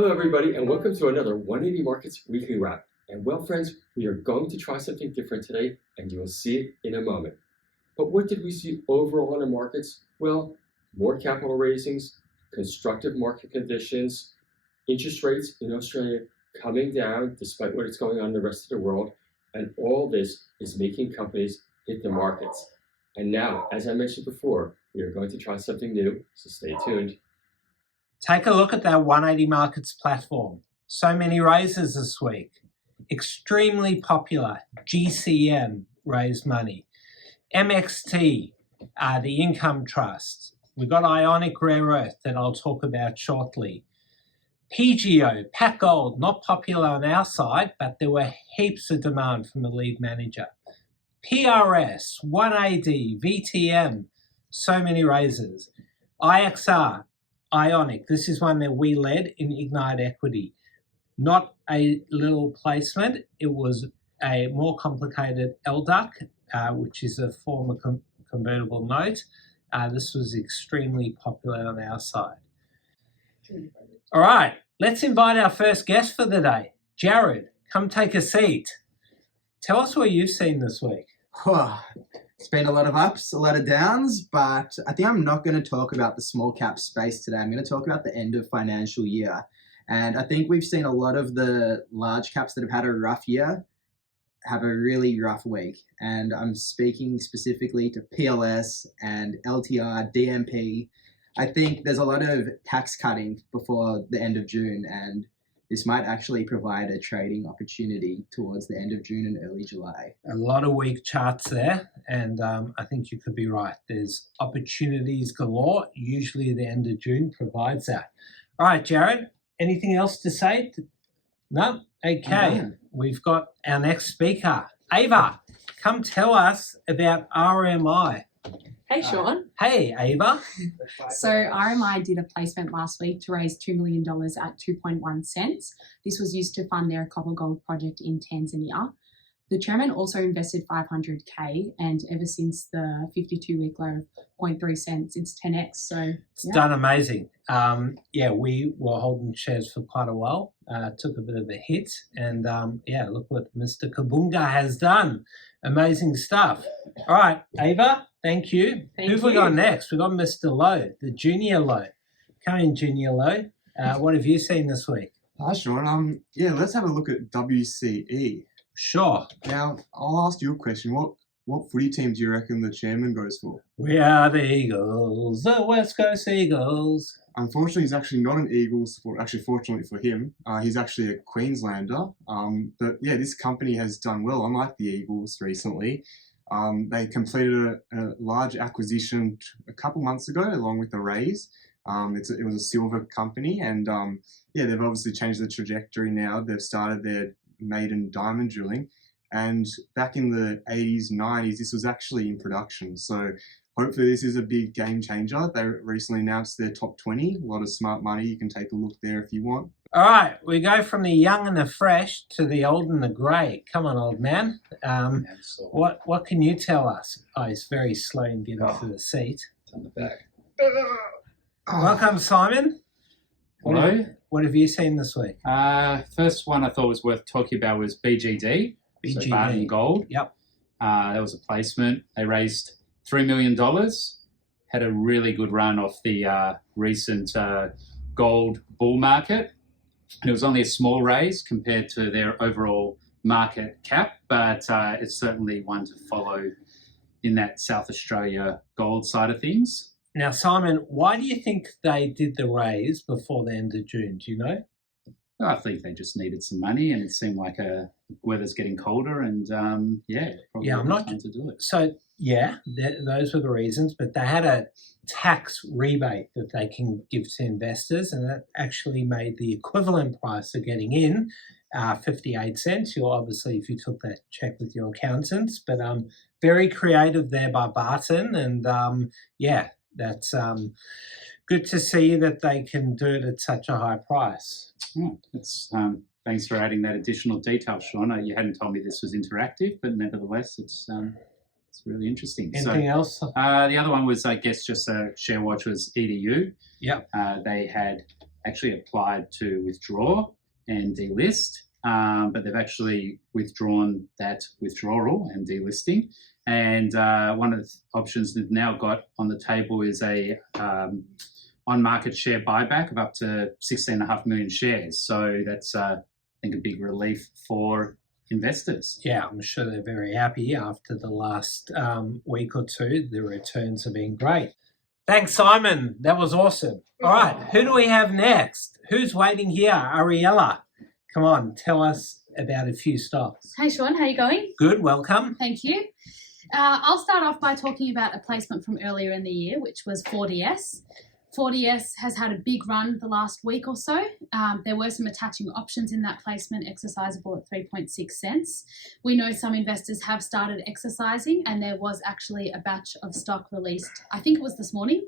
Hello everybody and welcome to another 180 Markets Weekly Wrap. And well friends, we are going to try something different today and you will see it in a moment. But what did we see overall in the markets? Well, more capital raisings, constructive market conditions, interest rates in Australia coming down despite what is going on in the rest of the world, and all this is making companies hit the markets. And now, as I mentioned before, we are going to try something new, so stay tuned. Take a look at that 180 Markets platform. So many raises this week. Extremely popular. GCM raised money. MXT, the income trust. We've got Ionic Rare Earth that I'll talk about shortly. PGO, Pack Gold, not popular on our side, but there were heaps of demand from the lead manager. PRS, 1AD, VTM, so many raises. IXR, Ionic, this is one that we led in Ignite Equity. Not a little placement, it was a more complicated LDUC, which is a form of convertible note. This was extremely popular on our side. All right, let's invite our first guest for the day. Jared, come take a seat. Tell us what you've seen this week. It's been a lot of ups, a lot of downs, but I think I'm not going to talk about the small cap space today. I'm going to talk about the end of financial year. And I think we've seen a lot of the large caps that have had a rough year have a really rough week. And I'm speaking specifically to PLS and LTR, DMP. I think there's a lot of tax cutting before the end of June, and this might actually provide a trading opportunity towards the end of June and early July. A lot of weak charts there, and I think you could be right. There's opportunities galore. Usually the end of June provides that. All right, Jared, anything else to say? No? Okay. We've got our next speaker. Ava, come tell us about RMI. Hey, Shaun. Hey, Ava. So RMI did a placement last week to raise $2 million at 2.1 cents. This was used to fund their copper gold project in Tanzania. The chairman also invested $500K, and ever since the 52-week low of 0.3 cents, it's 10x. So it's done amazing. Yeah, we were holding shares for quite a while. Took a bit of a hit, and yeah, look what Mr. Kabunga has done. Amazing stuff. All right, Ava, thank you. Who've we got next? We've got Mr. Lowe, the Junior Lowe. Come in, Junior Lowe. What have you seen this week? Hi, Shaun. Yeah, let's have a look at WCE. Sure. Now, I'll ask you a question. What footy team do you reckon the chairman goes for? We are the Eagles, the West Coast Eagles. Unfortunately, he's actually not an Eagles supporter. Actually, fortunately for him, he's actually a Queenslander. But yeah, this company has done well, unlike the Eagles recently. They completed a large acquisition a couple months ago, along with the raise. It was a silver company, and yeah, they've obviously changed the trajectory now. They've started their maiden diamond drilling, and back in the 80s, 90s, this was actually in production. So hopefully this is a big game changer. They recently announced their top 20, a lot of smart money. You can take a look there if you want. All right, we go from the young and the fresh to the old and the grey. Come on, old man. What can you tell us? Oh, he's very slow in getting to the seat. It's on the back. Welcome, Simon. Hello. What have you seen this week? First one I thought was worth talking about was BGD. So Barton Gold. Yep. That was a placement. They raised $3 million. Had a really good run off the recent gold bull market. It was only a small raise compared to their overall market cap, but it's certainly one to follow in that South Australia gold side of things. Now, Simon, why do you think they did the raise before the end of June? Do you know? I think they just needed some money, and it seemed like weather's getting colder, and yeah, probably I'm not time to do it. So yeah, those were the reasons, but they had a tax rebate that they can give to investors, and that actually made the equivalent price of getting in 58 cents. You obviously, if you took that, check with your accountants, but very creative there by Barton, and yeah, that's good to see that they can do it at such a high price. Thanks for adding that additional detail, Shaun. You hadn't told me this was interactive, but nevertheless, it's really interesting. Anything else? The other one was, I guess, just a share watch was EDU. Yep. They had actually applied to withdraw and delist, but they've actually withdrawn that withdrawal and delisting. And one of the options they've now got on the table is a on-market share buyback of up to 16.5 million shares. So that's, I think, a big relief for investors. Yeah, I'm sure they're very happy after the last week or two. The returns have been great. Thanks, Simon. That was awesome. All right, who do we have next? Who's waiting here? Ariella. Come on, tell us about a few stocks. Hey Shaun, how are you going? Good, welcome. Thank you. I'll start off by talking about a placement from earlier in the year, which was 4DS. 4DS has had a big run the last week or so. There were some attaching options in that placement, exercisable at 3.6 cents. We know some investors have started exercising, and there was actually a batch of stock released, I think it was this morning.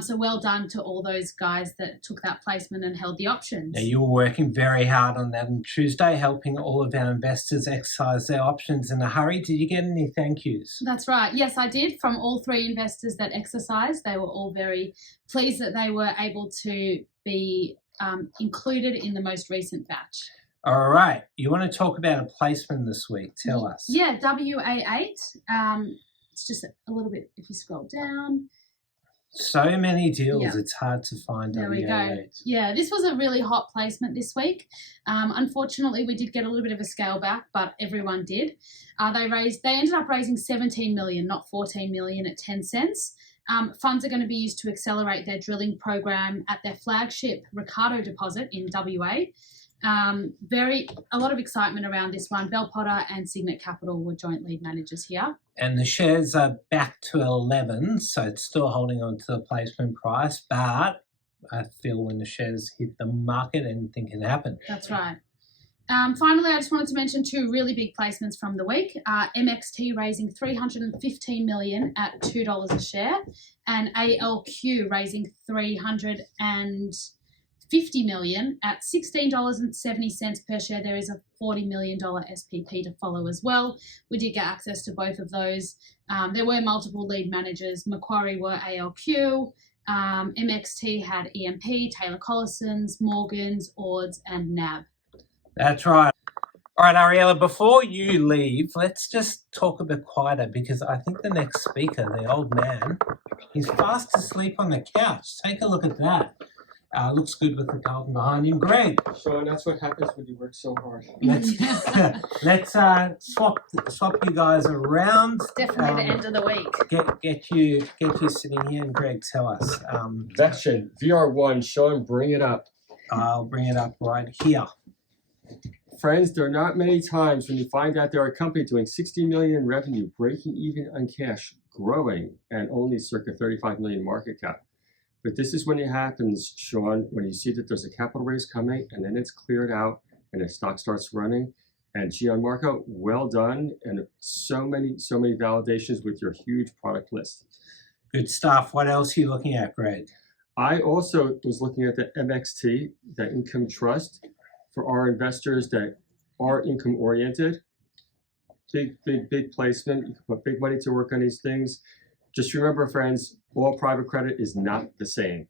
So well done to all those guys that took that placement and held the options. Now, you were working very hard on that on Tuesday, helping all of our investors exercise their options in a hurry. Did you get any thank yous? That's right. Yes, I did. From all three investors that exercised, they were all very pleased that they were able to be included in the most recent batch. All right. You want to talk about a placement this week? Tell us. Yeah, WA8. It's just a little bit, if you scroll down. So many deals, Yeah. it's hard to find. There we go. WA8. Yeah, this was a really hot placement this week. Unfortunately, we did get a little bit of a scale back, but everyone did. They ended up raising 17 million, not 14 million at 10 cents. Funds are going to be used to accelerate their drilling program at their flagship Ricardo deposit in WA. A lot of excitement around this one. Bell Potter and Signet Capital were joint lead managers here. And the shares are back to 11, so it's still holding on to the placement price, but I feel when the shares hit the market, anything can happen. That's right. Finally, I just wanted to mention two really big placements from the week. MXT raising $315 million at $2 a share, and ALQ raising $350 million at $16.70 per share. There is a $40 million SPP to follow as well. We did get access to both of those. There were multiple lead managers. Macquarie were ALQ. MXT had EMP, Taylor Collison's, Morgan's, Ords, and NAB. That's right. All right, Ariella, before you leave, let's just talk a bit quieter because I think the next speaker, the old man, he's fast asleep on the couch. Take a look at that. Looks good with the garden behind him. Greg. Shaun, that's what happens when you work so hard. Let's swap you guys around. Definitely the end of the week. Get you sitting here, and Greg, tell us. Vection, VR1, Shaun, bring it up. I'll bring it up right here. Friends, there are not many times when you find out there are a company doing 60 million in revenue, breaking even on cash, growing, and only circa 35 million market cap. But this is when it happens, Shaun, when you see that there's a capital raise coming and then it's cleared out and the stock starts running. And Gianmarco, well done, and so many validations with your huge product list. Good stuff. What else are you looking at, Greg? I also was looking at the MXT, the income trust, for our investors that are income oriented. Big placement. You can put big money to work on these things. Just remember, friends, all private credit is not the same.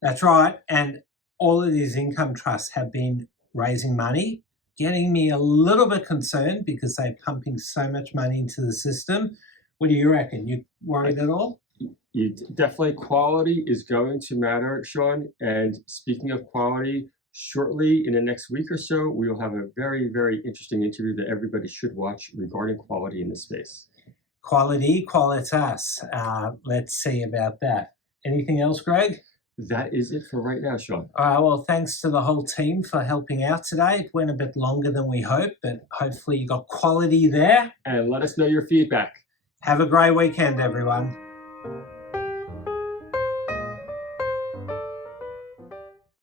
That's right. And all of these income trusts have been raising money, getting me a little bit concerned because they're pumping so much money into the system. What do you reckon? You worried at all? Definitely quality is going to matter, Shaun. And speaking of quality, shortly in the next week or so, we will have a very, very interesting interview that everybody should watch regarding quality in this space. Quality, qualitas. Let's see about that. Anything else, Greg? That is it for right now, Shaun. Well, thanks to the whole team for helping out today. It went a bit longer than we hoped, but hopefully you got quality there. And let us know your feedback. Have a great weekend, everyone.